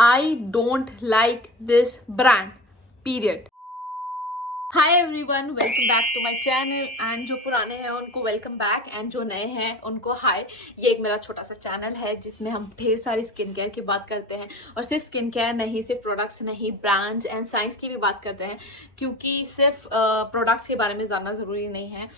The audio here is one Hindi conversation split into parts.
I don't like this brand. Period. Hi everyone, welcome back to my channel. And जो पुराने हैं उनको वेलकम बैक, एंड जो नए हैं उनको हाय। ये एक मेरा छोटा सा चैनल है जिसमें हम ढेर सारी स्किन केयर की बात करते हैं, और सिर्फ स्किन केयर नहीं, सिर्फ प्रोडक्ट्स नहीं, ब्रांड्स एंड साइंस की भी बात करते हैं। क्योंकि सिर्फ प्रोडक्ट्स के बारे में जानना ज़रूरी नहीं है,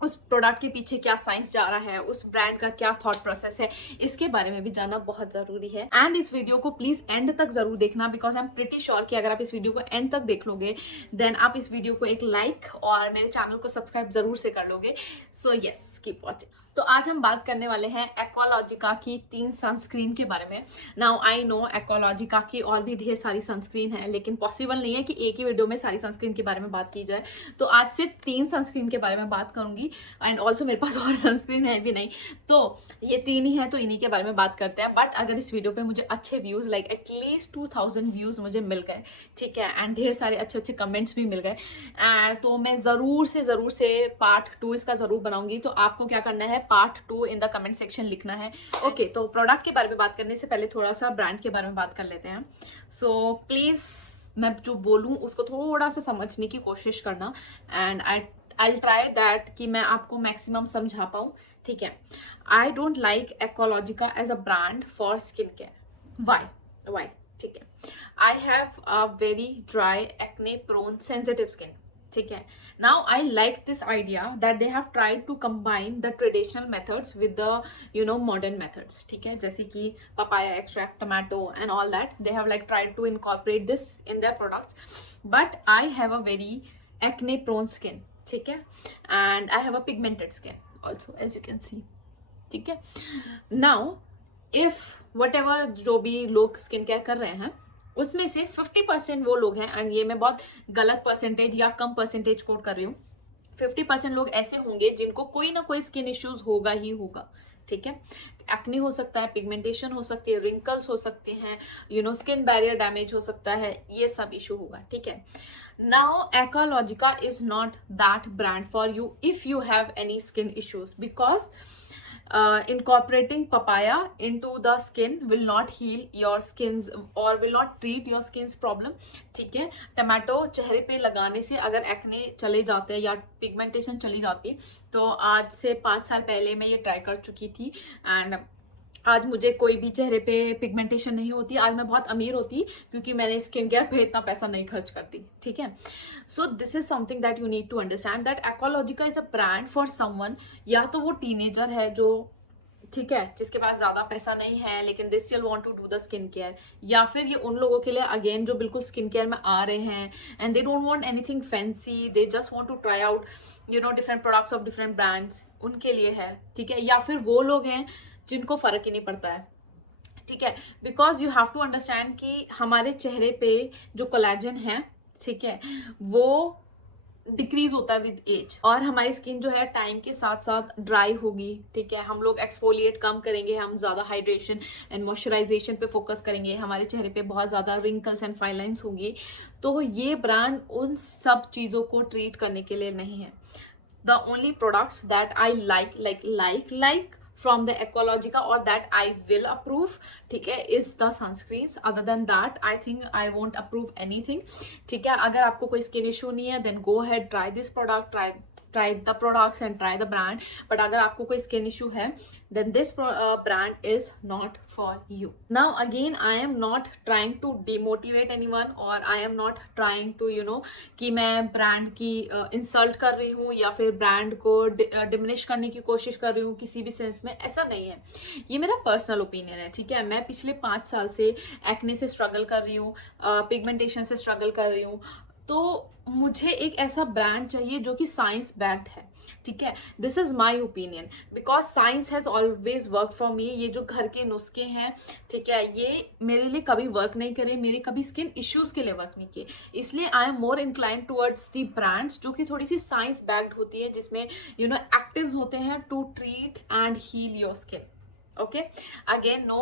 उस प्रोडक्ट के पीछे क्या साइंस जा रहा है, उस ब्रांड का क्या थॉट प्रोसेस है, इसके बारे में भी जानना बहुत ज़रूरी है। एंड इस वीडियो को प्लीज़ एंड तक ज़रूर देखना, because I am pretty sure कि अगर आप इस वीडियो को एंड तक देख लोगे देन आप इस वीडियो को एक लाइक और मेरे चैनल को सब्सक्राइब ज़रूर से कर लोगे। So yes, keep watching. तो आज हम बात करने वाले हैं एक्वालॉजिका की 3 सनस्क्रीन के बारे में। नाउ आई नो एक्वालॉजिका की और भी ढेर सारी सनस्क्रीन है, लेकिन पॉसिबल नहीं है कि एक ही वीडियो में सारी सनस्क्रीन के बारे में बात की जाए। तो आज सिर्फ 3 सनस्क्रीन के बारे में बात करूंगी, एंड ऑल्सो मेरे पास और सनस्क्रीन है भी नहीं, तो ये 3 ही है, तो इन्हीं के बारे में बात करते हैं। बट अगर इस वीडियो पे मुझे अच्छे व्यूज़, लाइक एटलीस्ट 2000 व्यूज़ मुझे मिल गए, ठीक है, एंड ढेर सारे अच्छे अच्छे कमेंट्स भी मिल गए, तो मैं ज़रूर से पार्ट 2 इसका ज़रूर बनाऊंगी। तो आपको क्या करना है, part 2 in the comment section लिखना है। ओके, तो प्रोडक्ट के बारे में बात करने से पहले थोड़ा सा ब्रांड के बारे में बात कर लेते हैं। सो प्लीज़ मैं जो बोलूँ उसको थोड़ा सा समझने की कोशिश करना, एंड आई ट्राई दैट कि मैं आपको मैक्सिमम समझा पाऊँ, ठीक है। I don't like Aqualogica as a brand for skin care. Why, ठीक है। I have a very dry, acne prone, sensitive skin, ठीक है। Now I like this idea that they have tried to combine the traditional methods with the modern methods, ठीक है, जैसे कि papaya extract, tomato and all that. They have like tried to incorporate this in their products, but I have a very acne prone skin, ठीक है, and I have a pigmented skin also, as you can see, ठीक है। नाउ इफ वट एवर जो भी लोग स्किन केयर कर रहे हैं उसमें से 50% वो लोग हैं, एंड ये मैं बहुत गलत परसेंटेज या कम परसेंटेज कोट कर रही हूँ, 50% लोग ऐसे होंगे जिनको कोई ना कोई स्किन इश्यूज होगा ही होगा, ठीक है। एक्ने हो सकता है, पिगमेंटेशन हो सकती है, रिंकल्स हो सकते हैं, स्किन बैरियर डैमेज हो सकता है, ये सब इशू होगा, ठीक है। Now Aqualogica is not that brand for you if you have any skin issues, because incorporating papaya into the skin will not heal your skins or will not treat your skin's problem, ठीक है। टमाटो चेहरे पे लगाने से अगर एक्ने चले जाते हैं या पिगमेंटेशन चली जाती, तो आज से 5 साल पहले मैं ये ट्राई कर चुकी थी, एंड आज मुझे कोई भी चेहरे पे पिगमेंटेशन नहीं होती। आज मैं बहुत अमीर होती क्योंकि मैंने स्किन केयर पे इतना पैसा नहीं खर्च करती, ठीक है। So this is something that you need to understand, that Aqualogica is a brand for someone, या तो वो टीनेजर है जो, ठीक है, जिसके पास ज़्यादा पैसा नहीं है लेकिन they still want to do the skin care, या फिर ये उन लोगों के लिए अगेन जो बिल्कुल स्किन केयर में आ रहे हैं and they don't want anything fancy, they just want to try out different products of different brands, उनके लिए है, ठीक है। या फिर वो लोग हैं जिनको फ़र्क ही नहीं पड़ता है, ठीक है। Because you have to understand कि हमारे चेहरे पे जो कोलेजन है, ठीक है, वो डिक्रीज होता है विद एज, और हमारी स्किन जो है टाइम के साथ साथ ड्राई होगी, ठीक है। हम लोग एक्सफोलिएट कम करेंगे, हम ज़्यादा हाइड्रेशन एंड मॉइस्चराइजेशन पे फोकस करेंगे, हमारे चेहरे पे बहुत ज़्यादा रिंकल्स एंड फाइन लाइन्स होगी। तो ये ब्रांड उन सब चीज़ों को ट्रीट करने के लिए नहीं है। The only products that I like from the Aqualogica or that I will approve, ठीक है, is the sunscreens. Other than that I think I won't approve anything, ठीक है। अगर आपको कोई स्किन इशू नहीं है then go ahead, try this product, try the products and try the brand. but अगर आपको कोई स्किन इशू है then this brand is not for you. Now again I am not trying to demotivate anyone, or I am not trying to कि मैं ब्रांड की इंसल्ट कर रही हूँ या फिर ब्रांड को डिमिनिश करने की कोशिश कर रही हूँ किसी भी सेंस में, ऐसा नहीं है। ये मेरा पर्सनल ओपिनियन है, ठीक है। मैं पिछले 5 साल से एक्ने से स्ट्रगल कर रही हूँ, पिगमेंटेशन से स्ट्रगल कर रही हूँ, तो मुझे एक ऐसा ब्रांड चाहिए जो कि साइंस बैक्ड है, ठीक है। This is my opinion, because science has always work for me. ये जो घर के नुस्खे हैं, ठीक है, ये मेरे लिए कभी वर्क नहीं करे, मेरे कभी स्किन इश्यूज़ के लिए वर्क नहीं किए, इसलिए I am more inclined towards the brands जो कि थोड़ी सी साइंस बैक्ड होती है, जिसमें एक्टिव्स होते हैं to treat and heal your skin. okay, again no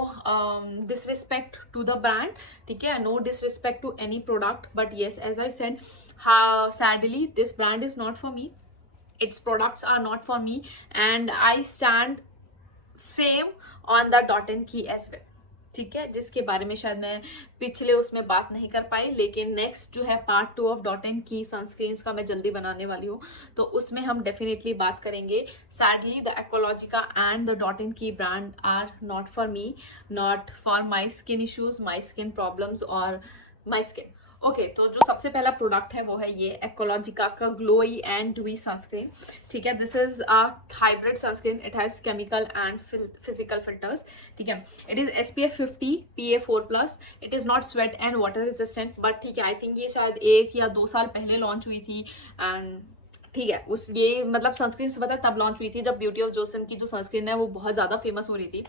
disrespect to the brand, ठीक है, no disrespect to any product, but yes, as I said, sadly this brand is not for me, its products are not for me, and I stand same on the dot and key as well, ठीक है, जिसके बारे में शायद मैं पिछले उसमें बात नहीं कर पाई, लेकिन नेक्स्ट जो है पार्ट 2 ऑफ डॉट एंड की सनस्क्रीन्स का मैं जल्दी बनाने वाली हूँ, तो उसमें हम डेफिनेटली बात करेंगे. Sadly the Aqualogica and the dot and key brand are not for me, not for my skin issues, my skin problems और माई स्किन. ओके, तो जो सबसे पहला प्रोडक्ट है वो है ये एक्वालॉजिका का ग्लोई एंड ड्यूई सनस्क्रीन. ठीक है, this is a hybrid sunscreen. It has chemical and physical filters. ठीक है, it is SPF 50 PA4+. It is not sweat and water resistant, but ठीक है, आई थिंक ये शायद 1 या 2 साल पहले लॉन्च हुई थी. एंड ठीक है, उस ये मतलब सनस्क्रीन से पता तब लॉन्च हुई थी जब ब्यूटी ऑफ जोसन की जो सनस्क्रीन है वो बहुत ज़्यादा फेमस हो रही थी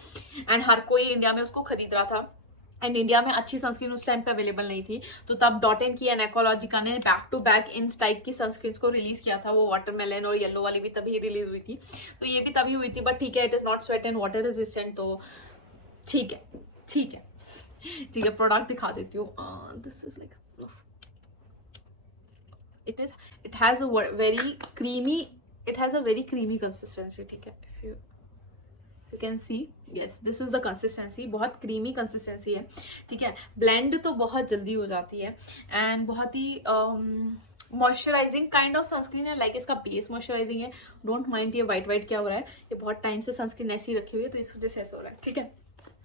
एंड हर कोई इंडिया में उसको खरीद रहा था. एंड इंडिया में अच्छी सनस्क्रीन उस टाइम पे अवेलेबल नहीं थी, तो तब डॉट एंड की एंड एक्वालॉजिका ने बैक टू बैक इन टाइप की सनस्क्रीन्स को रिलीज किया था. वो वाटरमेलन और येलो वाली भी तभी रिलीज हुई थी, तो ये भी तभी हुई थी. बट ठीक है, it is not sweat and water resistant, तो ठीक है ठीक है ठीक है. प्रोडक्ट दिखा देती हूँ. This is like it has a very creamy, it has a very creamy consistency. ठीक है, if you can see, yes, this is the consistency. बहुत creamy consistency है. ठीक है, blend तो बहुत जल्दी हो जाती है एंड बहुत ही मॉइस्चराइजिंग काइंड ऑफ सनस्क्रीन है. लाइक इसका बेस मॉइस्चराइजिंग है. डोंट माइंड ये वाइट क्या हो रहा है, ये बहुत टाइम से सनस्क्रीन ऐसी रखी हुई है तो इस वजह से ऐसा हो रहा है. ठीक है,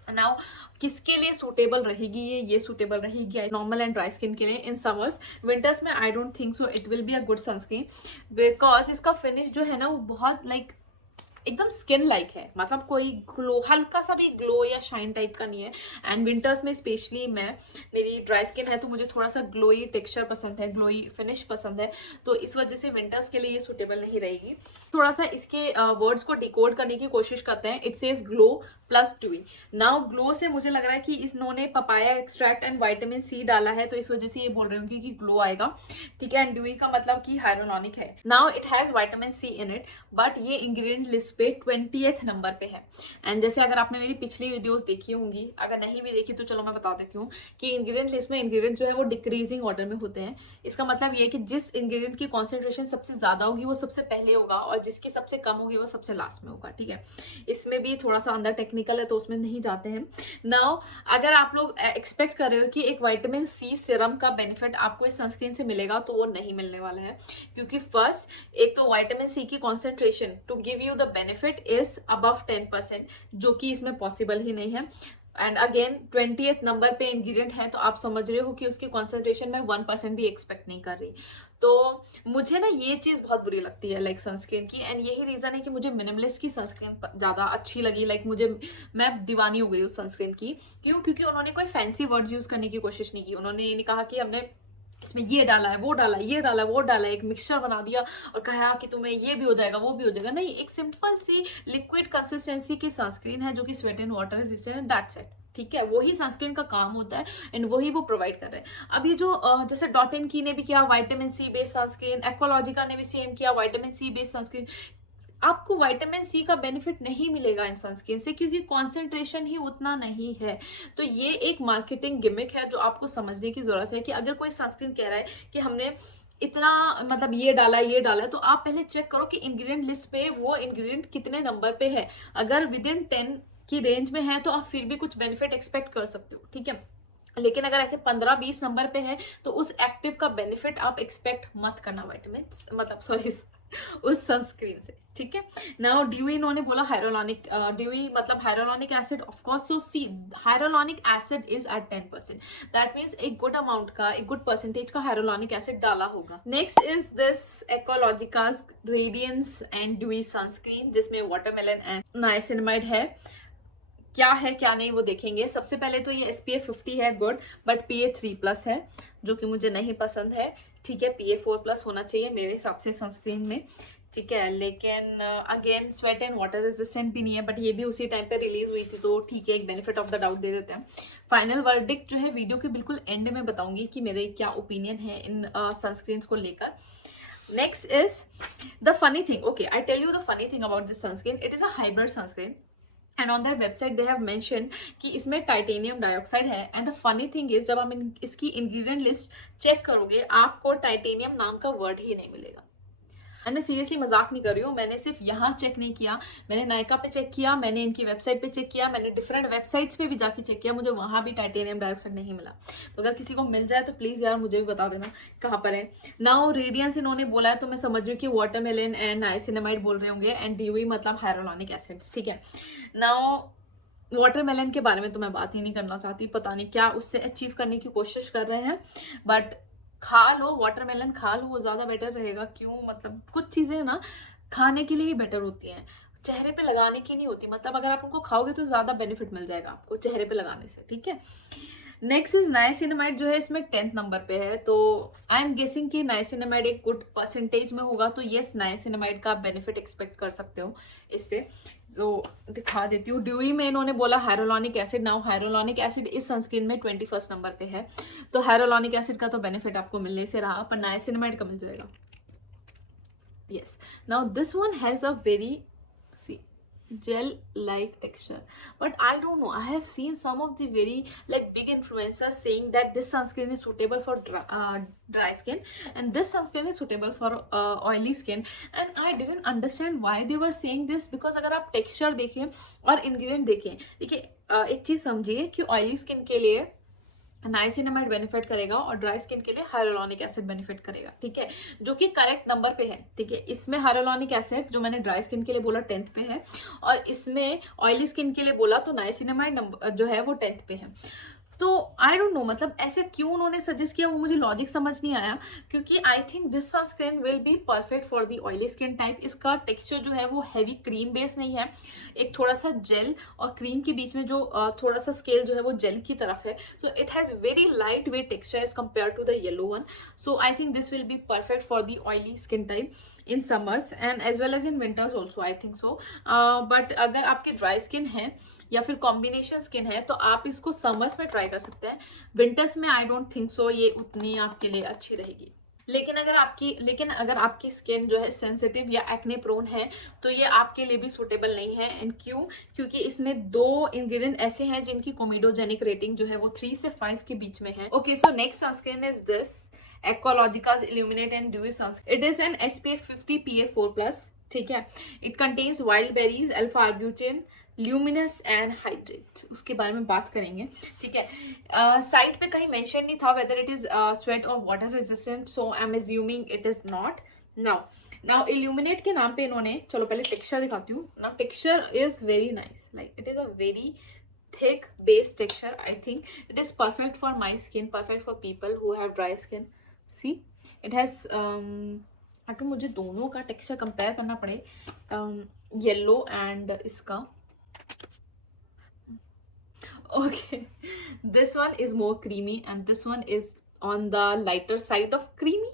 नाउ किसके लिए सूटेबल रहेगी ये सूटेबल रहेगी नॉर्मल एंड ड्राई स्किन के लिए इन समर्स. विंटर्स में I don't think so it will be a good sunscreen, because इसका फिनिश जो है ना वो बहुत लाइक एकदम स्किन लाइक है. मतलब कोई ग्लो, हल्का सा भी ग्लो या शाइन टाइप का नहीं है. एंड विंटर्स में स्पेशली मेरी ड्राई स्किन है तो मुझे थोड़ा सा ग्लोई टेक्सचर पसंद है, ग्लोई फिनिश पसंद है, तो इस वजह से विंटर्स के लिए ये सूटेबल नहीं रहेगी. थोड़ा सा इसके वर्ड्स को डिकोड करने की कोशिश करते हैं. It says glow plus dewy. Now glow से मुझे लग रहा है कि इन्होंने papaya extract and vitamin C डाला है, तो इस वजह से ये बोल रही हूँ कि ग्लो आएगा. ठीक है, एंड ड्यूई का मतलब कि हाइलोरॉनिक है. Now it has vitamin C in it, but ये इंग्रेडिएंट लिस्ट पे 20th नंबर पे है. एंड जैसे अगर आपने मेरी पिछली वीडियोस देखी होंगी, अगर नहीं भी देखी तो चलो मैं बता देती हूँ कि इंग्रेडिएंट लिस्ट में इंग्रेडिएंट जो है वो डिक्रीजिंग ऑर्डर में होते हैं. इसका मतलब ये है कि जिस इंग्रेडिएंट की कॉन्सेंट्रेशन सबसे ज्यादा होगी वो सबसे पहले होगा और जिसकी सबसे कम होगी वो सबसे लास्ट में होगा. ठीक है, इसमें भी थोड़ा सा अंदर टेक्निकल है तो उसमें नहीं जाते हैं. नाउ अगर आप लोग एक्सपेक्ट कर रहे हो कि एक विटामिन सी सीरम का बेनिफिट आपको इस सनस्क्रीन से मिलेगा, तो वो नहीं मिलने वाला है. क्योंकि फर्स्ट, एक तो विटामिन सी की concentration to give you the benefit is above 10%, जो कि इसमें पॉसिबल ही नहीं है. एंड अगेन 20th नंबर पे इंग्रेडिएंट है, तो आप समझ रहे हो कि उसकी कॉन्सेंट्रेशन में 1% भी एक्सपेक्ट नहीं कर रही. तो मुझे ना ये चीज़ बहुत बुरी लगती है लाइक सनस्क्रीन की. एंड यही रीज़न है कि मुझे मिनिमलिस्ट की सनस्क्रीन ज़्यादा अच्छी लगी. लाइक मैं दीवानी हो गई उस सनस्क्रीन की. क्यों? क्योंकि उन्होंने कोई फैंसी वर्ड्स यूज़ करने की कोशिश नहीं की. उन्होंने ये नहीं कहा कि हमने इसमें ये डाला है, वो डाला है, ये डाला है, वो डाला है, एक मिक्सचर बना दिया और कहा कि तुम्हें ये भी हो जाएगा, वो भी हो जाएगा. नहीं, एक सिंपल सी लिक्विड कंसिस्टेंसी की सनस्क्रीन है जो कि स्वेट एंड वाटर रेजिस्टेंट है. That's it. ठीक है, वही सनस्क्रीन का काम होता है एंड वही वो प्रोवाइड कर रहे हैं. अब ये जो जैसे डॉट एंड की ने भी किया vitamin C based sunscreen, Aqualogica ने भी सेम किया विटामिन सी बेस्ड सनस्क्रीन. आपको विटामिन सी का बेनिफिट नहीं मिलेगा इन सनस्क्रीन से क्योंकि कॉन्सेंट्रेशन ही उतना नहीं है. तो ये एक मार्केटिंग गिमिक है जो आपको समझने की जरूरत है कि अगर कोई सनस्क्रीन कह रहा है कि हमने इतना मतलब ये डाला है, तो आप पहले चेक करो कि इंग्रेडिएंट लिस्ट पे वो इंग्रेडिएंट कितने नंबर पे है. अगर विद इन 10 की रेंज में है तो आप फिर भी कुछ बेनिफिट एक्सपेक्ट कर सकते हो. ठीक है, लेकिन अगर ऐसे 15-20 नंबर पे है तो उस एक्टिव का बेनिफिट आप एक्सपेक्ट मत करना विटामिन मतलब सॉरी उस सनस्क्रीन से. ठीक है, नाउ ड्यूई इन्होंने बोला हाइलोरॉनिक. ड्यूई मतलब hyaluronic acid of course. So see, hyaluronic acid is at 10%. That means एक गुड अमाउंट का, एक गुड परसेंटेज का हाइलोरॉनिक एसिड डाला होगा. Next is this Aqualogica's radiance and dewy sunscreen जिसमें वाटरमेलन एंड नाइसिनमाइड है. क्या है क्या नहीं वो देखेंगे. सबसे पहले तो ये SPF 50 है, गुड, बट PA3+ है जो कि मुझे नहीं पसंद है. ठीक है, PA4+ होना चाहिए मेरे हिसाब से सनस्क्रीन में. ठीक है, लेकिन again sweat and water resistant भी नहीं है, बट ये भी उसी टाइम पे रिलीज हुई थी तो ठीक है, एक बेनिफिट ऑफ द डाउट दे देते हैं. फाइनल वर्डिक्ट जो है वीडियो के बिल्कुल एंड में बताऊंगी कि मेरे क्या ओपिनियन है इन सनस्क्रीन्स को लेकर. Next is the funny thing. Okay, I tell you the funny thing about this sunscreen. It is a hybrid sunscreen and on their website they have mention कि इसमें टाइटेनियम डाइऑक्साइड है. And the funny thing is जब आप इसकी इंग्रेडिएंट लिस्ट चेक करोगे आपको टाइटेनियम नाम का वर्ड ही नहीं मिलेगा. एंड मैं सीरियसली मजाक नहीं कर रही हूँ, मैंने सिर्फ यहाँ चेक नहीं किया, मैंने नायका पे चेक किया, मैंने इनकी वेबसाइट पे चेक किया, मैंने डिफरेंट वेबसाइट्स पे भी जाके चेक किया, मुझे वहाँ भी टाइटेनियम डाइऑक्साइड नहीं मिला। तो अगर किसी को मिल जाए तो प्लीज़ यार मुझे भी बता देना कहाँ पर है। नाउ रेडियंस इन्होंने बोला है, तो मैं समझ रही हूँ कि वाटरमेलन एंड नाइसिनामाइड बोल रहे होंगे, एंड DOE मतलब हाइरोलॉनिक एसिड, ठीक है। नाउ वाटरमेलन के बारे में तो मैं बात ही नहीं करना चाहती, पता नहीं क्या उससे अचीव करने की कोशिश कर रहे हैं, बट खा लो वाटरमेलन, खा लो, वो ज़्यादा बेटर रहेगा। क्यों, मतलब कुछ चीज़ें ना खाने के लिए ही बेटर होती हैं, चेहरे पे लगाने की नहीं होती। मतलब अगर आप उनको खाओगे तो ज़्यादा बेनिफिट मिल जाएगा आपको चेहरे पे लगाने से, ठीक है। नेक्स्ट इज नाइसिनामाइड, जो है इसमें 10th नंबर पे है, तो आई एम गेसिंग कि नाइसिनामाइड एक गुड परसेंटेज में होगा, तो येस नाइसिनामाइड का बेनिफिट एक्सपेक्ट कर सकते हो इससे। तो दिखा देती हूँ। ड्यूई में इन्होंने बोला हाइरोलॉनिक एसिड। नाउ हाइरोलॉनिक एसिड इस सनस्क्रीन में 21st नंबर पे है, तो हाइरोलॉनिक एसिड का तो बेनिफिट आपको मिलने से रहा, पर नाइसिनामाइड का मिल जाएगा। yes, now this one has a very, see, gel like texture, but I don't know, I have seen some of the very like big influencers saying that this sunscreen is suitable for dry skin and this sunscreen is suitable for oily skin, and I didn't understand why they were saying this, because अगर आप texture देखें और ingredient देखें, देखिए एक चीज समझिए कि oily skin के लिए नाइसिनामाइड बेनिफिट करेगा और ड्राई स्किन के लिए हाइरोलॉनिक एसिड बेनिफिट करेगा, ठीक है, जो कि करेक्ट नंबर पे है, ठीक है। इसमें हाइरोलॉनिक एसिड जो मैंने ड्राई स्किन के लिए बोला 10th पे है, और इसमें ऑयली स्किन के लिए बोला तो नाइसिनामाइड नंबर जो है वो 10th पे है। तो आई डोंट नो, मतलब ऐसे क्यों उन्होंने सजेस्ट किया, वो मुझे लॉजिक समझ नहीं आया, क्योंकि आई think this sunscreen will be perfect for the oily skin type. इसका टेक्सचर जो है वो हैवी क्रीम बेस नहीं है, एक थोड़ा सा जेल और क्रीम के बीच में जो थोड़ा सा स्केल जो है वो जेल की तरफ है, so it has very light weight texture as compare to the yellow one. So I think this will be perfect for the oily skin type in summers and as well as in winters also, I think so. But अगर आपकी ड्राई स्किन है या फिर कॉम्बिनेशन स्किन है तो आप इसको समर्स में ट्राई कर सकते हैं, विंटर्स में आई डोंट थिंक सो ये उतनी आपके लिए अच्छी रहेगी। लेकिन अगर आपकी स्किन जो है सेंसिटिव या एक्ने प्रोन है तो ये आपके लिए भी सूटेबल नहीं है। एंड क्यों, क्योंकि इसमें 2 इंग्रेडिएंट ऐसे हैं जिनकी कोमिडोजेनिक रेटिंग जो है वो 3 से 5 के बीच में है। Okay, so next sunscreen is this Aqualogica's Illuminate and Dewy Sunscreen. It is an SPF 50 PA++, ठीक है। It contains wild berries, alpha arbutin, luminous and hydrate, उसके बारे में बात करेंगे, ठीक है। साइट पे कहीं मेंशन नहीं था वेदर इट इज स्वेट और water resistant, so I am assuming it is not. Now illuminate के नाम पे इन्होंने, चलो पहले टेक्सचर दिखाती हूँ। Now texture is very nice, like it is a very thick base texture. I think it is perfect for my skin, perfect for people who have dry skin. See, it has अगर मुझे दोनों का टेक्सचर कंपेयर करना पड़े, येलो एंड इसका, okay, this one is more creamy and this one is on the lighter side of creamy,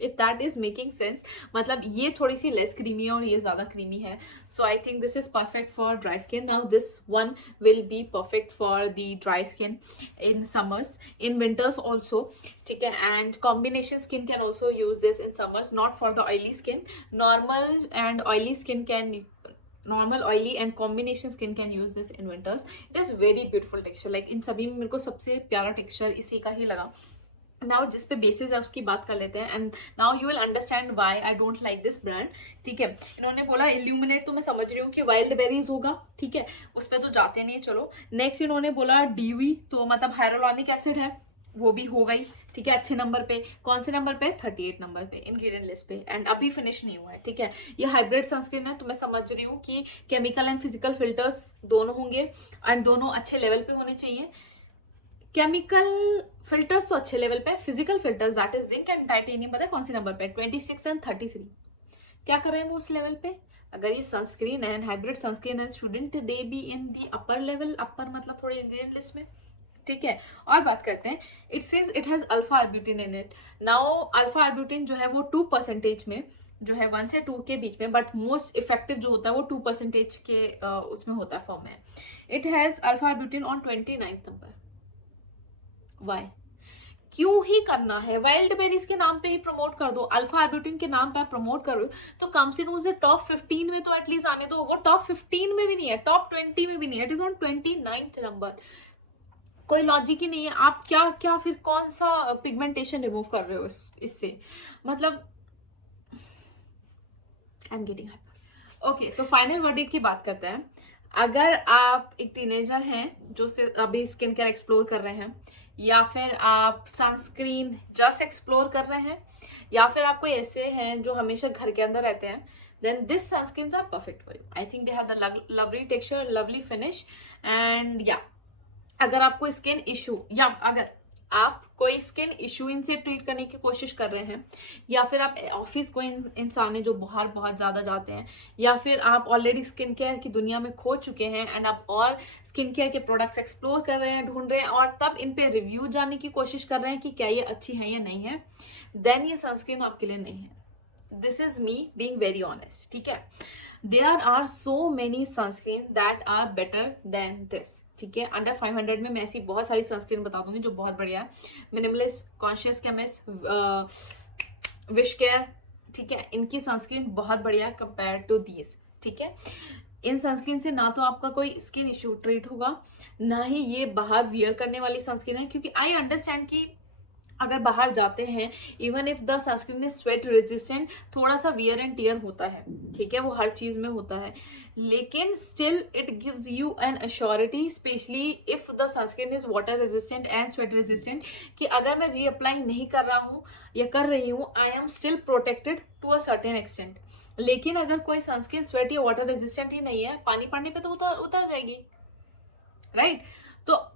if that is making sense. मतलब ये थोड़ी सी लेस क्रीमी है और ये ज़्यादा क्रीमी है, so I think this is perfect for dry skin. Now this one will be perfect for the dry skin in summers, in winters also, ठीक है। and combination skin can also use this in summers, not for the oily skin. Normal and oily skin can, normal oily and combination skin can use this in winters. It is very beautiful texture, like इन सभी में मेरे को सबसे प्यारा टेक्सचर इसी का ही लगा। नाउ जिस पे बेसिस है उसकी बात कर लेते हैं, and now you will understand why I don't like this brand, ठीक है। इन्होंने बोला इल्यूमिनेट, तो मैं समझ रही हूँ कि वाइल्ड बेरीज होगा, ठीक है, उस पर तो जाते नहीं, चलो। नेक्स्ट इन्होंने बोला डीवी, तो मतलब हाइरोलॉनिक एसिड है, वो भी हो गई, ठीक है, अच्छे नंबर पे। कौन से नंबर पे? 38 नंबर पे इंग्रेडिएंट लिस्ट पे, एंड अभी फिनिश नहीं हुआ है, ठीक है। ये हाइब्रिड सनस्क्रीन है, तो मैं समझ रही हूँ कि केमिकल एंड फिजिकल फिल्टर्स दोनों होंगे एंड दोनों अच्छे लेवल पे होने चाहिए। केमिकल फिल्टर्स तो अच्छे लेवल पे, physical filters that is zinc and titanium, पता है कौन सी नंबर पे? 26 एंड 33। क्या कर रहे हैं वो उस लेवल पे? अगर ये सनस्क्रीन है, हाइब्रिड सनस्क्रीन है, shouldn't they be in the upper level, upper मतलब थोड़े इंग्रेडिएंट लिस्ट में, ठीक है। और बात करते हैं, it says it has alpha arbutin in it. Now alpha arbutin जो है वो 2% में जो है 1 से 2 के बीच में, बट मोस्ट इफेक्टिव जो होता है वो 2% के उसमें होता है, फॉर्म में। It has alpha arbutin on 29th number. Why? क्यों ही करना है? वाइल्ड बेरीज के नाम पे ही प्रमोट कर दो, अल्फा आर्ब्यूटिन के नाम पे प्रमोट करो, तो कम से कम उसे टॉप 15 में तो एटलीस्ट आने दो। वो टॉप 15 में भी नहीं है, टॉप 20 में भी नहीं है, it is on 29th number. कोई लॉजिक ही नहीं है। आप क्या फिर कौन सा पिगमेंटेशन रिमूव कर रहे हो इससे? मतलब I am getting hyper. Okay, तो फाइनल वर्डिक्ट की बात करते हैं। अगर आप एक टीनेजर हैं जो अभी स्किन केयर एक्सप्लोर कर रहे हैं, या फिर आप सनस्क्रीन जस्ट एक्सप्लोर कर रहे हैं, या फिर आप कोई ऐसे हैं जो हमेशा घर के अंदर रहते हैं, then this sunscreens are perfect for you. I think they have the lovely texture, lovely finish, and yeah, अगर आपको स्किन इशू या अगर आप कोई स्किन इशू इनसे ट्रीट करने की कोशिश कर रहे हैं, या फिर आप ऑफिस कोई इंसान है जो बाहर बहुत ज़्यादा जाते हैं, या फिर आप ऑलरेडी स्किन केयर की दुनिया में खो चुके हैं एंड आप और स्किन केयर के प्रोडक्ट्स एक्सप्लोर कर रहे हैं, ढूंढ रहे हैं, और तब इन पे रिव्यू जानने की कोशिश कर रहे हैं कि क्या ये अच्छी है या नहीं है, देन ये सनस्क्रीन आपके लिए नहीं है। This is me being very honest, ठीक है। There are so many sunscreen that are better than this, ठीक है। अंडर 500 में मैं ऐसी बहुत सारी सनस्क्रीन बता दूंगी जो बहुत बढ़िया है। Minimalist, conscious chemist, wish care, ठीक है, इनकी सनस्क्रीन बहुत बढ़िया है कंपेयर टू दीज, ठीक है। इन सनस्क्रीन से ना तो आपका कोई स्किन इश्यू ट्रीट होगा, ना ही ये बाहर वियर करने वाली सनस्क्रीन है, क्योंकि आई अंडरस्टैंड कि अगर बाहर जाते हैं, even if the sunscreen is sweat resistant, थोड़ा सा वियर एंड टियर होता है, ठीक है, वो हर चीज में होता है, लेकिन still it gives you an assurity, specially if the sunscreen is water resistant and sweat resistant, कि अगर मैं रीअप्लाई नहीं कर रहा हूँ या कर रही हूँ, I am still protected to a certain extent. लेकिन अगर कोई सनस्क्रीन स्वेट या वाटर रेजिस्टेंट ही नहीं है, पानी पड़ने पे तो उतर जाएगी, राइट? तो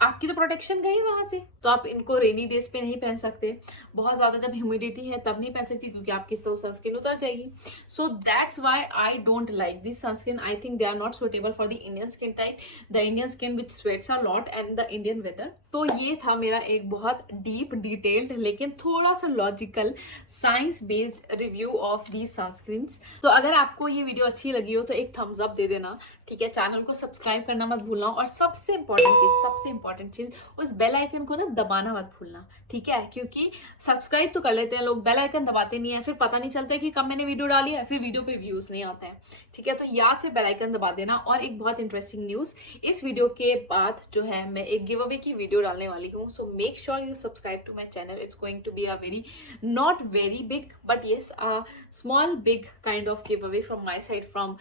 आपकी तो प्रोटेक्शन गई वहां से। तो आप इनको रेनी डेज पे नहीं पहन सकते, बहुत ज्यादा जब ह्यूमिडिटी है तब नहीं पहन सकती, क्योंकि आपकी तो सनस्क्रीन उतर जाएगी। So that's why I don't like this sunscreen. I think they are not suitable for the Indian skin type, the Indian skin which sweats a lot and the Indian weather. तो ये था मेरा एक बहुत डीप डिटेल्ड लेकिन थोड़ा सा logical science based review of these sunscreens. तो अगर आपको ये वीडियो अच्छी लगी हो तो एक थम्स अप दे देना, ठीक है। चैनल को सब्सक्राइब करना मत भूलना, और सबसे इंपॉर्टेंट चीज उस बेल आइकन को ना दबाना मत भूलना, ठीक है। क्योंकि सब्सक्राइब तो कर लेते हैं लोग, बेल आइकन दबाते नहीं है, फिर पता नहीं चलता है कि कब मैंने वीडियो डाली है, फिर वीडियो पे व्यूज नहीं आते हैं, ठीक है। तो याद से बेल आइकन दबा देना। और एक बहुत इंटरेस्टिंग न्यूज, इस वीडियो के बाद जो है मैं एक गिव अवे की वीडियो डालने वाली हूँ, so make sure you subscribe to my channel. It's going to be a very not very big but yes a small big kind of giveaway from my side, from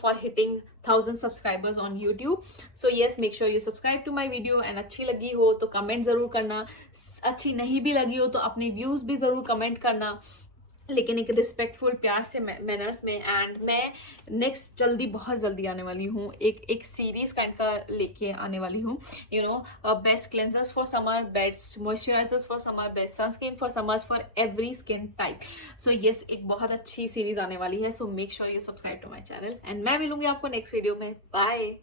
for hitting 1000 subscribers on YouTube. So yes, make sure you subscribe to my video, and अच्छी लगी हो तो कमेंट जरूर करना, अच्छी नहीं भी लगी हो तो अपने व्यूज भी जरूर कमेंट करना, लेकिन एक रिस्पेक्टफुल प्यार से मैनर्स में। एंड मैं नेक्स्ट बहुत जल्दी आने वाली हूँ, एक सीरीज काइंड का लेके आने वाली हूँ, you know, best cleansers for summer, best moisturizers for summer, best sunscreen for summers, for every skin type. So yes, एक बहुत अच्छी सीरीज आने वाली है। So make sure you subscribe to my channel, and मैं मिलूंगी आपको नेक्स्ट वीडियो में। बाय।